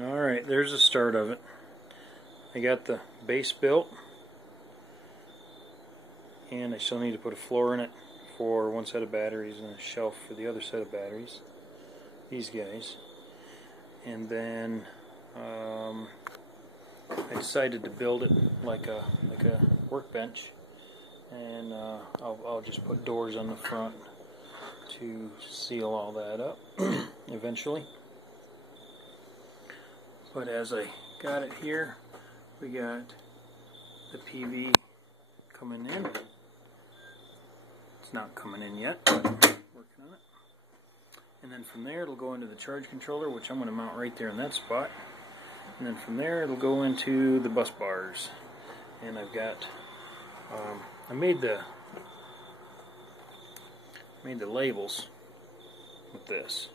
Alright, there's the start of it. I got the base built, and I still need to put a floor in it for one set of batteries and a shelf for the other set of batteries, these guys. And then I decided to build it like a workbench, and I'll just put doors on the front to seal all that up eventually. But as I got it here, we got the PV coming in. It's not coming in yet. Working on it. And then from there it'll go into the charge controller, which I'm going to mount right there in that spot. And then from there it'll go into the bus bars. And I've got I made the labels with this.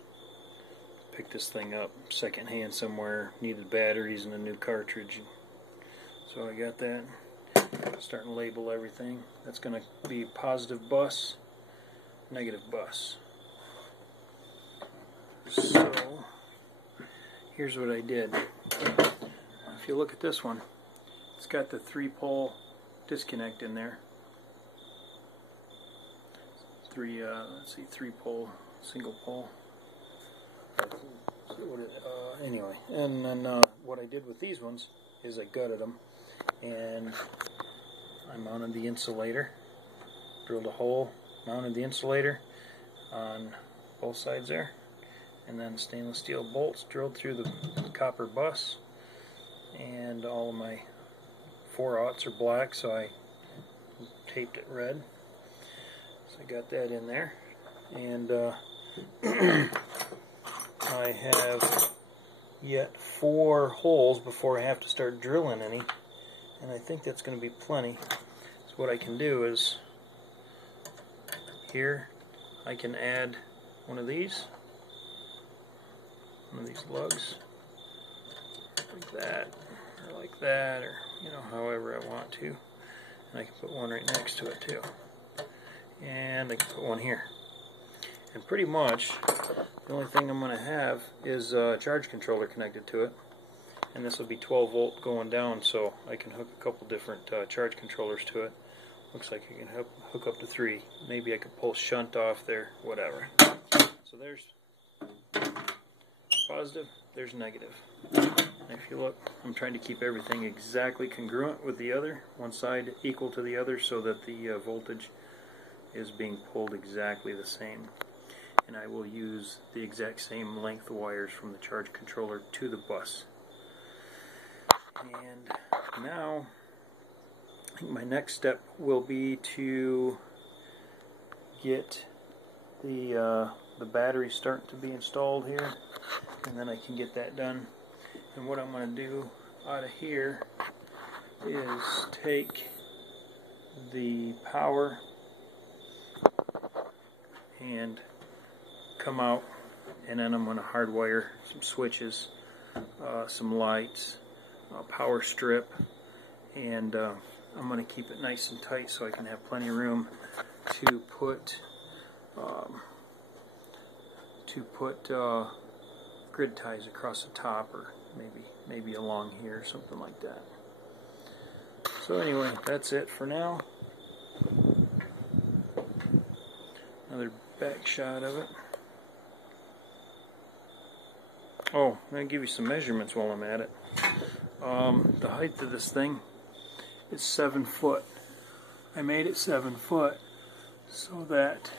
Picked this thing up secondhand somewhere, needed batteries and a new cartridge. So I got that. Starting to label everything. That's going to be positive bus, negative bus. So here's what I did. If you look at this one, it's got the 3-pole disconnect in there. 3-pole, single pole. Anyway, and then what I did with these ones is I gutted them, and I mounted the insulator, drilled a hole, mounted the insulator on both sides there, and then stainless steel bolts drilled through the copper bus, and all of my 4/0 are black, so I taped it red. So I got that in there, and I have yet 4 holes before I have to start drilling any, and I think that's going to be plenty. So what I can do is, here I can add one of these lugs, like that, or however I want to, and I can put one right next to it too, and I can put one here. And pretty much the only thing I'm going to have is a charge controller connected to it, and this will be 12 volt going down, so I can hook a couple different charge controllers to it. Looks like I can hook up to 3. Maybe I could pull shunt off there, whatever. So there's positive, there's negative. And if you look, I'm trying to keep everything exactly congruent with the other, one side equal to the other, so that the voltage is being pulled exactly the same. And I will use the exact same length of wires from the charge controller to the bus. And now I think my next step will be to get the battery starting to be installed here, and then I can get that done. And what I'm going to do out of here is take the power and come out, and then I'm going to hardwire some switches, some lights, a power strip, and I'm going to keep it nice and tight so I can have plenty of room to put grid ties across the top, or maybe along here, something like that. So anyway, that's it for now. Another back shot of it. Oh, I'm going to give you some measurements while I'm at it. The height of this thing is 7 foot. I made it 7 foot so that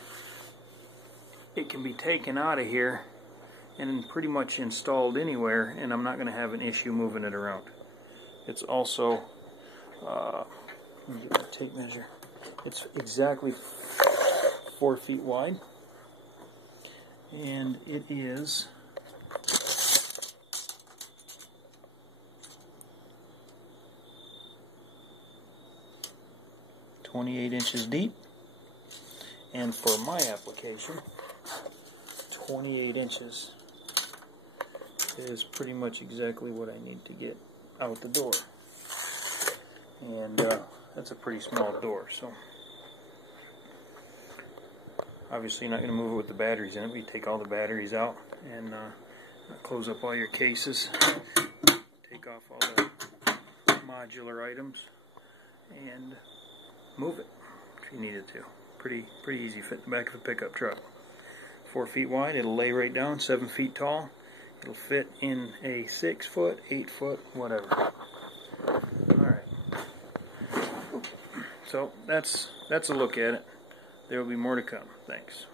it can be taken out of here and pretty much installed anywhere, and I'm not going to have an issue moving it around. It's also, let me get my tape measure. It's exactly 4 feet wide, and it is 28 inches deep, and for my application, 28 inches is pretty much exactly what I need to get out the door. And that's a pretty small door, so obviously you're not going to move it with the batteries in it. We take all the batteries out and Close up all your cases, take off all the modular items, and move it if you needed to. Pretty easy. Fit in the back of a pickup truck. 4 feet wide. It'll lay right down. 7 feet tall. It'll fit in a 6 foot, 8 foot, whatever. Alright. So that's a look at it. There will be more to come. Thanks.